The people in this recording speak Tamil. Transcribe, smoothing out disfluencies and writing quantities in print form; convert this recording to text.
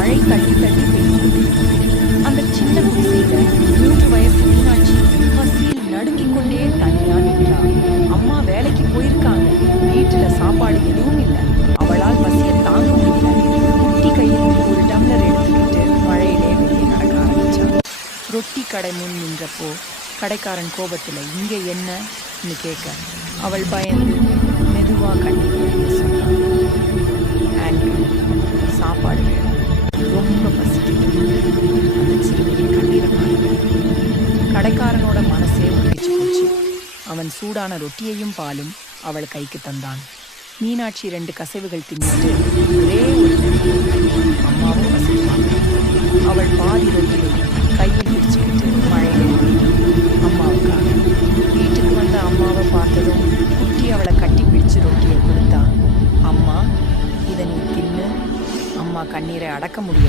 மழை தள்ளி தள்ளி பெய்யும். அந்த சின்ன குடிசையில 3 வயசு மீனாட்சி பசியில் நடுங்கிக் கொண்டே தனியா நின்றா. அம்மா வேலைக்கு போயிருக்காங்க. வீட்டுல சாப்பாடு எதுவும் இல்ல. அவளால் பசியை தாங்க முடியல. குட்டி கையில் ஒரு டம்ளர் எடுத்துக்கிட்டு மழையிலே வெளியே நடக்க ஆரம்பிச்சா. ரொட்டி கடை முன் நின்றப்போ கடைக்காரன் கோபத்துல இங்க என்னன்னு கேட்க அவள் பயந்து மெதுவா கண்ணீர் வடிய சொன்னாள். "ஆண்டி, சாப்பாடு வேணும். ரொம்ப பசிக்குது." அந்த சிறுமியின் கண்ணீரை பாருங்க. கடைக்காரனோட மனசே உருகிச்சு போச்சு. அவன் சூடான ரொட்டியையும் பாலும் அவள் கைக்கு தந்தான். மீனாட்சி 2 கசைவுகள் தின்னிட்டு ஒரே ஒரு அம்மாவும் பசிப்பாங்க. அவள் பாதி ரொட்டியை கையில் பிடிச்சுக்கிட்டு மழையிலே அம்மாவுக்காக. வீட்டுக்கு வந்த அம்மாவை பார்த்ததும் குட்டி அவளை கட்டி பிடிச்சு ரொட்டியை கொடுத்தா. "அம்மா, இதை நீ தின்னு." அம்மா கண்ணீரை அடக்க முடியல.